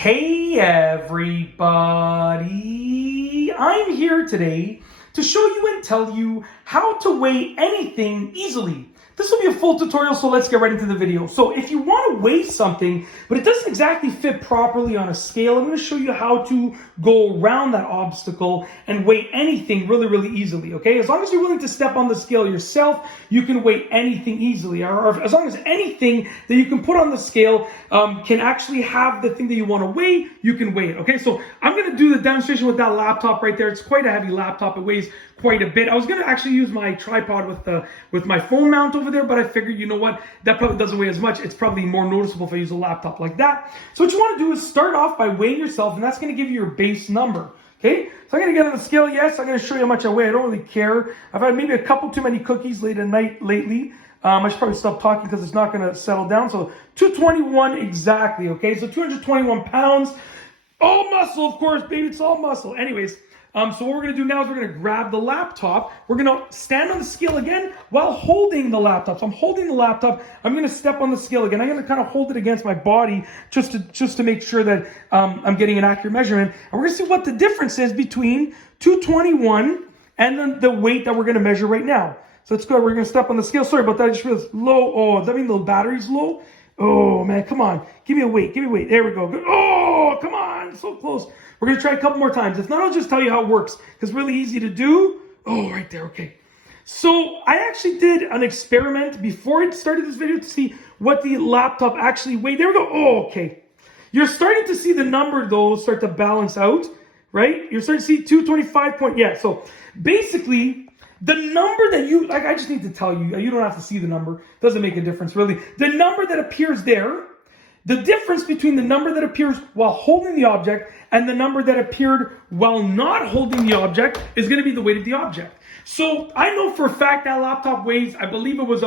Hey everybody, I'm here today to show you and tell you how to weigh anything easily. This will be a full tutorial, so let's get right into the video. So if you want to weigh something, but it doesn't exactly fit properly on a scale, I'm going to show you how to go around that obstacle and weigh anything really easily, okay? As long as you're willing to step on the scale yourself, you can weigh anything easily. Or as long as anything that you can put on the scale can actually have the thing that you want to weigh, you can weigh it, okay? So I'm going to do the demonstration with that laptop right there. It's quite a heavy laptop. It weighs quite a bit. I was going to actually use my tripod with my phone mount over there, but I figured, you know what, that probably doesn't weigh as much. It's probably more noticeable if I use a laptop like that. So what you want to do is start off by weighing yourself, and that's going to give you your base number. Okay, so I'm going to get on the scale. Yes, I'm going to show you how much I weigh. I don't really care. I've had maybe a couple too many cookies late at night lately. I should probably stop talking because it's not going to settle down. So 221 exactly. Okay, so 221 pounds. All muscle, of course, baby. It's all muscle. Anyways. So what we're going to do now is we're going to grab the laptop. We're going to stand on the scale again while holding the laptop. So I'm holding the laptop. I'm going to step on the scale again. I'm going to kind of hold it against my body just to make sure that I'm getting an accurate measurement. And we're going to see what the difference is between 221 and then the weight that we're going to measure right now. So let's go. We're going to step on the scale. Sorry about that. I just realized low. Oh, does that mean the battery's low? Oh, man, come on. Give me a weight. Give me a weight. There we go. Good. Oh, come on. So close. We're going to try a couple more times. If not, I'll just tell you how it works, because it's really easy to do. Oh, right there. Okay. So I actually did an experiment before I started this video to see what the laptop actually weighed. There we go. Oh, okay. You're starting to see the number, though, start to balance out, right? You're starting to see 225 point. Yeah, so basically, the number that you, like, I just need to tell you, you don't have to see the number. It doesn't make a difference, really. The number that appears there, the difference between the number that appears while holding the object and the number that appeared while not holding the object is going to be the weight of the object. So I know for a fact that laptop weighs, I believe it was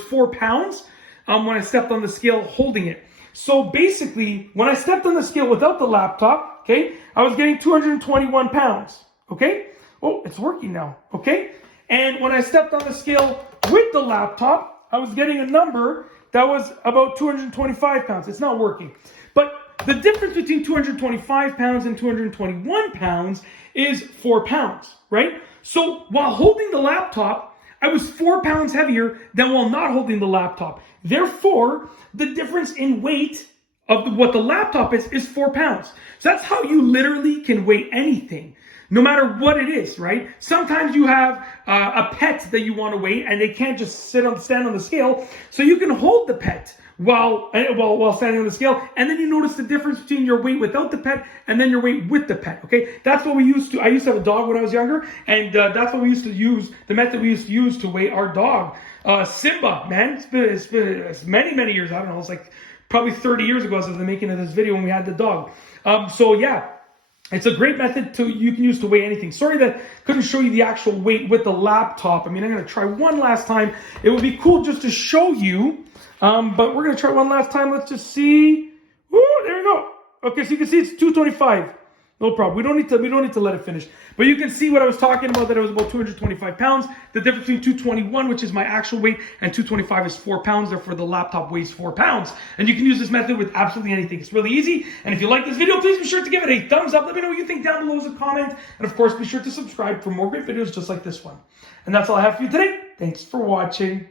4 pounds when I stepped on the scale holding it. So basically, when I stepped on the scale without the laptop, okay, I was getting 221 pounds, okay? Oh, it's working now, okay? And when I stepped on the scale with the laptop, I was getting a number that was about 225 pounds. It's not working. But the difference between 225 pounds and 221 pounds is 4 pounds, right? So while holding the laptop, I was 4 pounds heavier than while not holding the laptop. Therefore, the difference in weight of what the laptop is 4 pounds. So that's how you literally can weigh anything, no matter what it is, right? Sometimes you have a pet that you want to weigh, and they can't just stand on the scale. So you can hold the pet while standing on the scale, and then you notice the difference between your weight without the pet and then your weight with the pet. Okay, that's what we used to. I used to have a dog when I was younger, and that's what we used to use. The method we used to use to weigh our dog, Simba. Man, it's many years. I don't know. It's like probably 30 years ago as I was making this video when we had the dog. So yeah. It's a great method you can use to weigh anything. Sorry that couldn't show you the actual weight with the laptop. I mean, I'm going to try one last time. It would be cool just to show you, but we're going to try one last time. Let's just see. Woo, there we go. Okay, so you can see it's 225. No problem. We don't need to let it finish. But you can see what I was talking about, that it was about 225 pounds. The difference between 221, which is my actual weight, and 225 is 4 pounds. Therefore, the laptop weighs 4 pounds. And you can use this method with absolutely anything. It's really easy. And if you like this video, please be sure to give it a thumbs up. Let me know what you think down below as a comment. And of course, be sure to subscribe for more great videos just like this one. And that's all I have for you today. Thanks for watching.